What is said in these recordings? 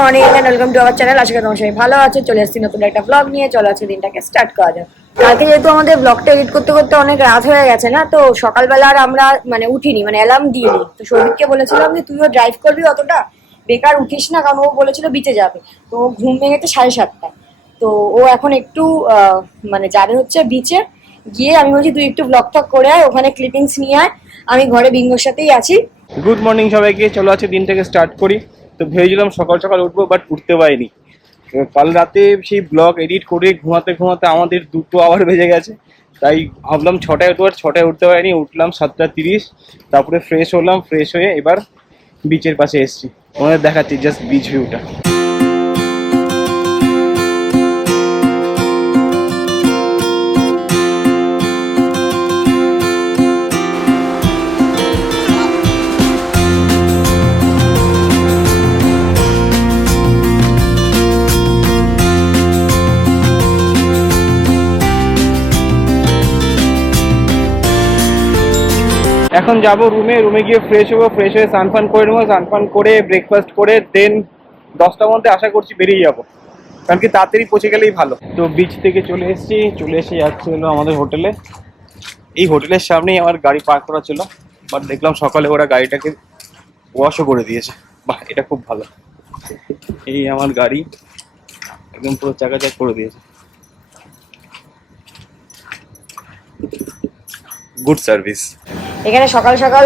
Morning and welcome to our channel. আজকে তোমার সবাই ভালো আছে, চলে আসছি নতুন একটা ব্লগ নিয়ে। চলো আজকে দিনটাকে স্টার্ট করা যাক। কালকে যেহেতু আমাদের ব্লগটা এডিট করতে করতে অনেক রাত হয়ে গেছে না, তো সকালবেলা আর আমরা উঠিনি, অ্যালার্ম দিইনি। তো সৌভিককে বলেছিলাম যে তুইও ড্রাইভ করবি, অতটা বেকার উঠিস না, কারণ ও বলেছিল বিচে যাবে। তো ঘুম ভেঙেছে 7:30টায়। তো ও এখন একটু যাবে হচ্ছে বিচে গিয়ে। আমি বলছি তুই একটু ব্লগ টক করে আয়, ওখানে ক্লিপিংস নিয়ে আয়, আমি ঘরে বিঙ্গোর সাথেই আছি। গুড মর্নিং সবাইকে, চলো আছে দিনটাকে স্টার্ট করি। তো ভেবেছিলাম সকাল সকাল উঠবো, বাট উঠতে পারিনি। কাল রাতে সেই ব্লগ এডিট করে ঘুমাতে ঘুমাতে আমাদের 2 আওয়ার বেজে গেছে। তাই ভাবলাম 6টায় উঠবো, 6টায় উঠতে পারিনি। উঠলাম 7:30, তারপরে ফ্রেশ হলাম। ফ্রেশ হয়ে এবার বিচের পাশে এসেছি, ওনাদের দেখাচ্ছি জাস্ট বিচ ভিউটা। এখন যাবো রুমে গিয়ে ফ্রেশ হবো। ফ্রেশ হয়ে স্নান করে নেবো। স্নান করে ব্রেকফাস্ট করে দেন 10টার মধ্যে আশা করছি বেরিয়ে যাবো, কারণ কি তাড়াতাড়ি পৌঁছে গেলেই ভালো। তো বিচ থেকে চলে এসে যাচ্ছে হলো আমাদের হোটেলে। এই হোটেলের সামনেই আমার গাড়ি পার্ক করা ছিল, বাট দেখলাম সকালে ওরা গাড়িটাকে ওয়াশও করে দিয়েছে। বাহ, এটা খুব ভালো। এই আমার গাড়ি একদম পুরো চাকাচাক করে দিয়েছে। Good service. এখানে সকাল সকাল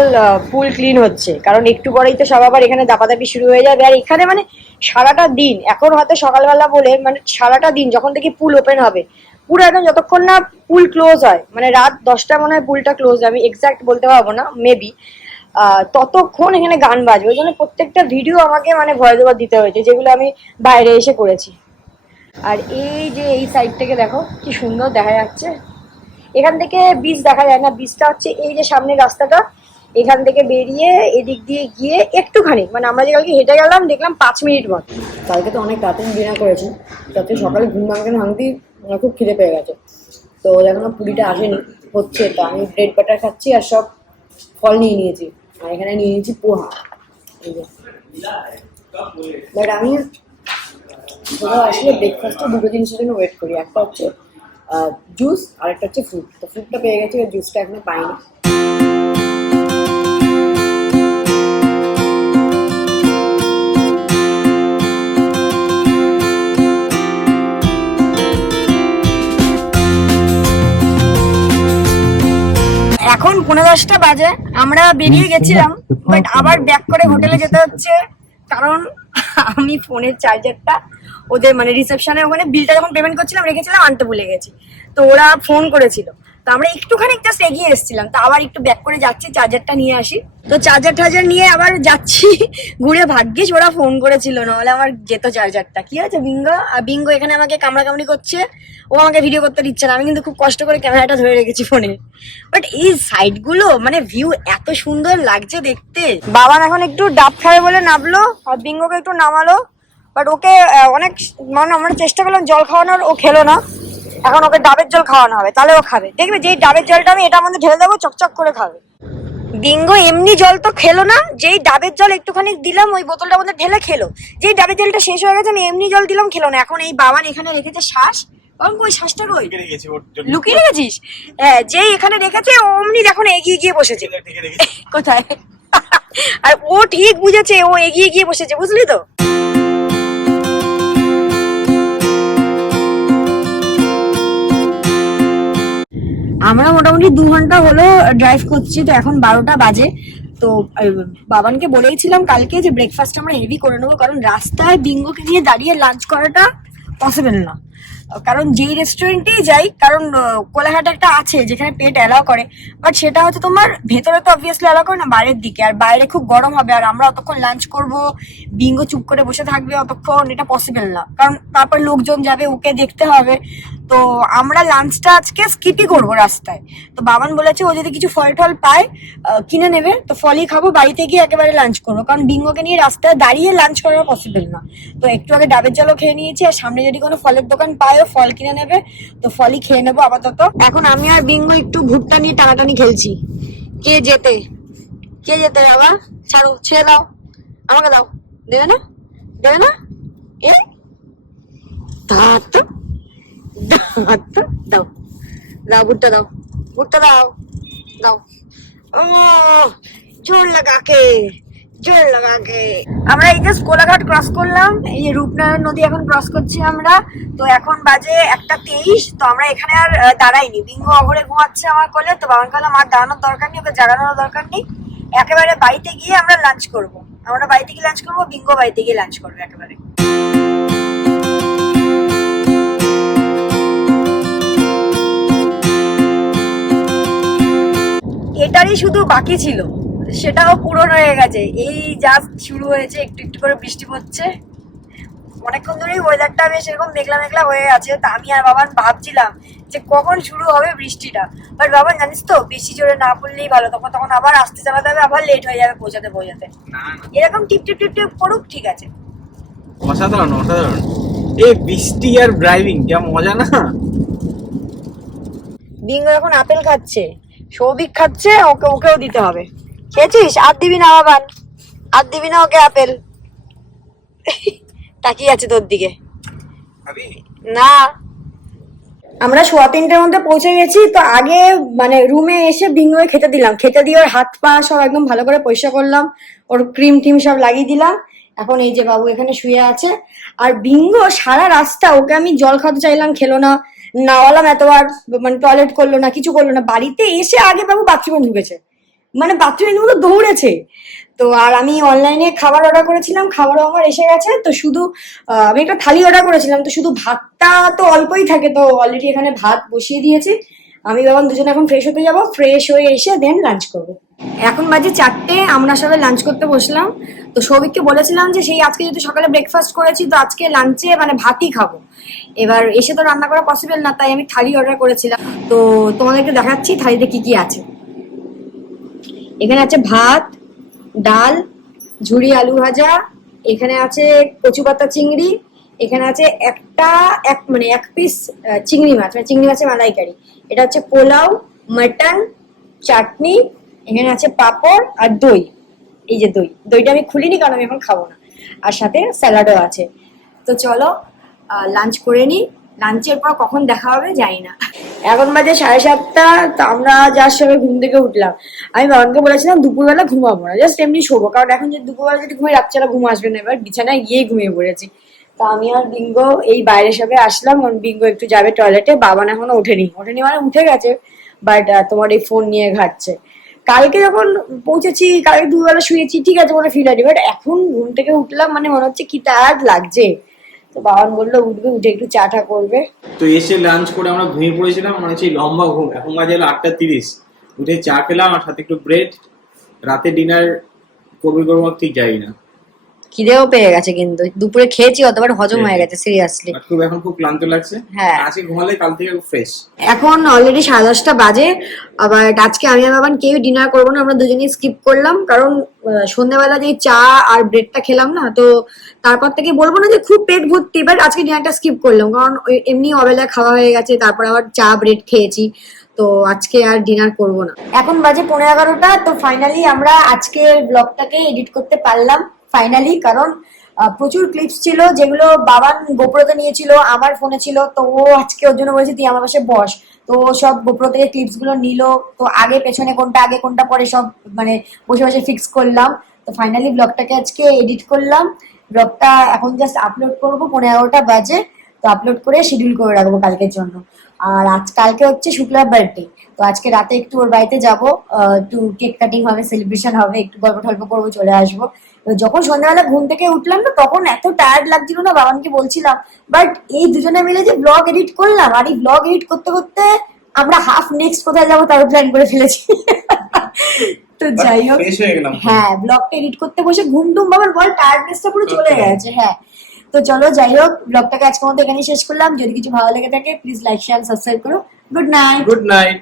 পুল ক্লিন হচ্ছে, কারণ একটু পরেই তো সব আবার এখানে দাপাদাপি শুরু হয়ে যাবে। আর এখানে সারাটা দিন, এখন হয়তো সকালবেলা বলে সারাটা দিন যখন থেকে পুল ওপেন হবে, পুরো একদম যতক্ষণ না পুল ক্লোজ হয়, রাত 10টা মনে হয় পুলটা ক্লোজ, আমি এক্সাক্ট বলতে পারবো না, মেবি ততক্ষণ এখানে গান বাজবে। ওই জন্য প্রত্যেকটা ভিডিও আমাকে ভয়েস ওভার দিতে হয়েছে, যেগুলো আমি বাইরে এসে করেছি। আর এই যে এই সাইড থেকে দেখো কি সুন্দর দেখা যাচ্ছে। এখান থেকে বিচ দেখা যায় না, বিচটা হচ্ছে এই যে সামনের রাস্তাটা, এখান থেকে বেরিয়ে এদিক দিয়ে গিয়ে একটুখানি আমরা যে কালকে হেঁটে গেলাম, দেখলাম 5 মিনিট মতো। কালকে তো অনেক তাড়াতাড়ি ডিনার করেছি, তাতে সকালে ঘুম ভাঙতেই আমার খুব খিদে পেয়ে গেছে। তো এখনো পুরিটা আসেনি, হচ্ছে। তো আমি ব্রেড বাটার খাচ্ছি আর সব ফল নিয়ে নিয়েছি। আর এখানে নিয়ে নিয়েছি পোহা। এই যে বাট আমি কোথাও আসলে ব্রেকফাস্টে দুটো জিনিসের জন্য ওয়েট করি, একটা হচ্ছে জুস আর একটা হচ্ছে ফ্রুট। তো ফ্রুটটা পেয়ে গেছি, জুসটা এখনো পাইনি। এখন 10:15 বাজে, আমরা বেরিয়ে গেছিলাম, বাট আবার ব্যাক করে হোটেলে যেতে হচ্ছে, কারণ আমি ফোনের চার্জারটা ওদের রিসেপশনে ওখানে বিলটা যখন পেমেন্ট করছিলাম রেখেছিলাম, আনতে ভুলে গেছি। তো ওরা ফোন করেছিল, তো আমরা একটুখানি জাস্ট এগিয়ে এসেছিলাম, তো আবার একটু ব্যাক করে যাচ্ছি, চার্জারটা নিয়ে আসি। তো চার্জার নিয়ে আবার যাচ্ছি ঘুরে। ভাগ্যিস ওরা ফোন করেছিল, নাহলে আমার যেত চার্জারটা। কি আছে বিঙ্গো এখানে আমাকে কামড়াকামড়ি করছে, ও আমাকে ভিডিও করতে দিচ্ছে না। আমি কিন্তু খুব কষ্ট করে ক্যামেরাটা ধরে রেখেছি ফোনে। বাট এই সাইড গুলো ভিউ এত সুন্দর লাগছে দেখতে। বাবা এখন একটু ডাব খাবে বলে নামলো, আর বিঙ্গোকে একটু নামালো। বাট ওকে অনেক আমরা চেষ্টা করলাম জল খাওয়ানোর, ও খেলো না। এখন ওকে ডাবের জল খাওয়ানো হবে, তাহলে ও খাবে। দেখবে যেই ডাবের জলটা আমি এটার মধ্যে ঢেলে দেবো, চকচক করে খাবে। বিঙ্গো এমনি জল তো খেলো না, যেই ডাবের জল একটুখানি দিলাম ওই বোতলটার মধ্যে ঢেলে খেলো। যেই ডাবের জলটা শেষ হয়ে গেছে, আমি এমনি জল দিলাম, খেলো না। এখন এই বাবান এখানে রেখেছে শ্বাস, ওই শ্বাসটা লুকিয়ে রেখেছিস? হ্যাঁ, যেই এখানে রেখেছে অমনি এখন এগিয়ে গিয়ে বসেছে। কোথায়? আর ও ঠিক বুঝেছে, ও এগিয়ে গিয়ে বসেছে, বুঝলি তো? আমরা মোটামুটি 2 ঘন্টা হলো ড্রাইভ করছি, তো এখন 12টা বাজে। তো বাবানকে বলেইছিলাম কালকে যে ব্রেকফাস্ট আমরা হেভি করে নেবো, কারণ রাস্তায় বিঙ্গোকে নিয়ে দাঁড়িয়ে লাঞ্চ করাটা পসিবল না। কারণ যেই রেস্টুরেন্টেই যাই, কারণ কোলাঘাটে একটা আছে যেখানে পেট অ্যালাউ করে, বাট সেটা হচ্ছে তোমার ভেতরে তো অবভিয়াসলি অ্যালাউ করে না, বাইরের দিকে। আর বাইরে খুব গরম হবে, আর আমরা অতক্ষণ লাঞ্চ করব, বিঙ্গো চুপ করে বসে থাকবে অতক্ষণ, এটা পসিবল না। কারণ তারপর লোকজন যাবে, ওকে দেখতে হবে। তো আমরা লাঞ্চটা আজকে স্কিপই করবো রাস্তায়। তো বাবান বলেছে ও যদি কিছু ফল টল পায় কিনে নেবে, তো ফলই খাবো, বাড়িতে গিয়ে একেবারে লাঞ্চ করবো, কারণ বিঙ্গোকে নিয়ে রাস্তায় দাঁড়িয়ে লাঞ্চ করা পসিবল না। তো একটু আগে ডাবের জলও খেয়ে নিয়েছি, আর সামনে যদি কোনো ফলের দোকান পায় ও ফল কিনে নেবে, তো ফলই খেয়ে নেবো আপাতত। এখন আমি আর বিঙ্গো একটু ভুট্টা নিয়ে টানাটানি খেলছি, কে যেতে বাবা, ছাড়ো, ছেড়ে দাও, আমাকে দাও। দেবে না? এ দাঁত দাঁত দাও দাও ভুট্টা দাও ভুট্টা দাও দাও ও জোর লাগাকে জোর লাগাকে আমরা এই জাস্ট কোলাঘাট ক্রস করলাম, এই যে রূপনারায়ণ নদী এখন ক্রস করছি আমরা। তো এখন বাজে 1:23। তো আমরা এখানে আর দাঁড়াইনি, বিঙ্গো অঘরে ঘুমাচ্ছে আমার কোলে। তো বাবান কালাম আর দাঁড়ানোর দরকার নেই, ওকে জাগানোর দরকার নেই, একেবারে বাড়িতে গিয়ে আমরা লাঞ্চ করবো। আমরা বাড়িতে গিয়ে লাঞ্চ করবো, বিঙ্গো বাড়িতে গিয়ে লাঞ্চ করবো একেবারে। এটারই শুধু বাকি ছিল, সেটাও পূরণ হয়ে গেছে। এই জাস্ট শুরু হয়েছে, একটু একটু করে বৃষ্টি পড়ছে। অনেকক্ষণ ধরেই ওয়েদারটা বেশ এরকম মেঘলা মেঘলা হয়ে আছে। তা আমি আর বাবান ভাবছিলাম যে কখন শুরু হবে বৃষ্টিটা। বাট বাবান জানিস তো, বেশি জোরে না পড়লেই ভালো, তখন তখন আবার আসতে চালাতে হবে, আবার লেট হয়ে যাবে পৌঁছাতে। এরকম টিপ টিপ টিপ টিপ পড়ুক, ঠিক আছে। অসাধারণ অসাধারণ, এই বৃষ্টি আর ড্রাইভিং যা মজা না। বিঙ্গো এখন আপেল খাচ্ছে, সৌভিক খাচ্ছে, ওকেও দিতে হবে। খেয়েছিস? আর দিবি না বাবান, আর দিবি না ওকে আপেল? তাকিয়ে আছে তোর দিকে না। আমরা 3:15-র মধ্যে পৌঁছে গেছি। তো আগে মানে রুমে এসে বিঙ্গোকে খেতে দিলাম, খেতে দিয়ে ওর হাত পা সব একদম ভালো করে পরিষ্কার করলাম, ওর ক্রিম টিম সব লাগিয়ে দিলাম। এখন এই যে বাবু এখানে শুয়ে আছে। আর বিঙ্গো সারা রাস্তা, ওকে আমি জল খাওয়াতে চাইলাম, খেলো না, নাওয়ালাম এতবার, মানে টয়লেট করলো না, কিছু করলো না। বাড়িতে এসে আগে বাবু বাথরুমে ঢুকেছে, মানে বাথরুমের মতো দৌড়েছে। তো আর আমি অনলাইনে খাবার অর্ডার করেছিলাম, খাবারও আমার এসে গেছে। তো শুধু আমি একটা থালি অর্ডার করেছিলাম, তো শুধু ভাতটা তো অল্পই থাকে, তো অলরেডি এখানে ভাত বসিয়ে দিয়েছি। আমি বাবা দুজনে এখন ফ্রেশ হতে যাবো, ফ্রেশ হয়ে এসে দেন লাঞ্চ করবো। এখন বাজে 4টে, আমরা সবাই লাঞ্চ করতে বসলাম। তো সৌভিককে বলেছিলাম যে সেই আজকে যেহেতু সকালে ব্রেকফাস্ট করেছি, তো আজকে লাঞ্চে মানে ভাতই খাবো। এবার এসে তো রান্না করা পসিবল না, তাই আমি থালি অর্ডার করেছিলাম। তো তোমাদেরকে দেখাচ্ছি থালিতে কি কি আছে। এখানে আছে ভাত, ডাল, ঝুরি আলু ভাজা, এখানে আছে কচু পাতা চিংড়ি, এখানে আছে এক পিস চিংড়ি মাছ, মানে চিংড়ি মাছের মালাইকারি, এটা হচ্ছে পোলাও, মাটন, চাটনি, এখানে আছে পাঁপড় আর দই। এই যে দইটা আমি খুলিনি কারণ আমি এখন খাবো না, আর সাথে স্যালাডও আছে। তো চলো লাঞ্চ করে নি। লাঞ্চের পর কখন দেখা হবে জানি না। এখন বাজে 7:30। তো আমরা যার সঙ্গে ঘুম থেকে উঠলাম, আমি বাবানকে বলেছিলাম দুপুরবেলা ঘুমাবো না, জাস্ট এমনি শোবো, কারণ এখন যে দুপুরবেলা যদি ঘুমিয়ে রাত্রেবেলা ঘুম আসবে না। এবার বিছানায় গিয়ে ঘুমিয়ে পড়েছি। তো আমি আর বিঙ্গো এই বাইরে সবে আসলাম, বিঙ্গো একটু যাবে টয়লেটে, বাবান এখনো ওঠেনি মানে উঠে গেছে, বাট তোমার এই ফোন নিয়ে ঘাটছে। কালকে যখন পৌঁছেছি, কালকে দুবেলা শুয়েছি, ঠিক আছে, কোনো ফিল হয়নি, বাট এখন ঘুম থেকে উঠলাম মানে মনে হচ্ছে কি টায়ার্ড লাগছে। তো বাবান বললো উঠবে, উঠে একটু চা টা করবে। তো এসে লাঞ্চ করে আমরা ঘুমিয়ে পড়েছিলাম, মনে হচ্ছে লম্বা ঘুম। এখন বাজে হলো 8:30, উঠে চা খেলাম আর সাথে একটু ব্রেড। রাতে ডিনার করবো ঠিক যাই না, খিদেও পেয়ে গেছে, কিন্তু দুপুরে খেয়েছি অতবার হজম হয়ে গেছে সিরিয়াসলি। এখন খুব ক্লান্ত লাগছে। হ্যাঁ, আজকে ঘুমালে কাল থেকে ফ্রেশ। এখন অলরেডি 10:30 বাজে। আবার আজকে আমি আর বাবান কেউ ডিনার করবো না, আমরা দুজনেই স্কিপ করলাম, কারণ সন্ধ্যাবেলা যে চা আর ব্রেডটা খেলাম না, তো তারপর থেকে বলবো না যে খুব পেট ভর্তি, বাট আজকে ডিনারটা স্কিপ করলাম, কারণ এমনি অবেলায় খাওয়া হয়ে গেছে, তারপর আবার চা ব্রেড খেয়েছি। তো আজকে আর ডিনার করব না। এখন বাজে 11:15। তো ফাইনালি আমরা আজকের ব্লগটাকে এডিট করতে পারলাম ফাইনালি, কারণ প্রচুর ক্লিপস ছিল যেগুলো বাবান গোপ্রোতে নিয়েছিল, আমার ফোনে ছিল। তো ও আজকে ওর জন্য বলেছে তুই আমার পাশে বস, তো সব গোপ্রো থেকে ক্লিপস গুলো নিল। তো আগে পেছনে কোনটা আগে কোনটা পরে সব মানে বসে বসে ফিক্স করলাম। তো ফাইনালি ব্লগটাকে আজকে এডিট করলাম। ব্লগটা এখন জাস্ট আপলোড করবো, 11:15 বাজে। তো আপলোড করে শিডিউল করে রাখবো কালকের জন্য। আর কালকে হচ্ছে শুক্লার বার্থডে, তো আজকে রাতে একটু ওর বাড়িতে যাবো, একটু কেক কাটিং হবে, সেলিব্রেশন হবে, একটু গল্প টল্প করবো, চলে আসবো। যখন সন্ধ্যাবেলা ঘুম থেকে উঠলাম না, তখন এত টায়ার্ড লাগছিল না, বাবানকে বলছিলাম। বাট এই দুজনে মিলে যে ব্লগ এডিট করলাম, আর এই ব্লগ এডিট করতে করতে আমরা হাফ নেক্সট কোথায় যাবো তারও প্ল্যান করে ফেলেছি। তো যাই হোক, হ্যাঁ, ব্লগটা এডিট করতে বসে ঘুম টুম বাবার বল টায়ার্ডনেসটা পুরো চলে গেছে। হ্যাঁ, তো চলো যাই হোক, ব্লগটাকে আজকের মধ্যে এখানেই শেষ করলাম। যদি কিছু ভালো লেগে থাকে প্লিজ লাইক শেয়ার সাবস্ক্রাইব করো। Good night.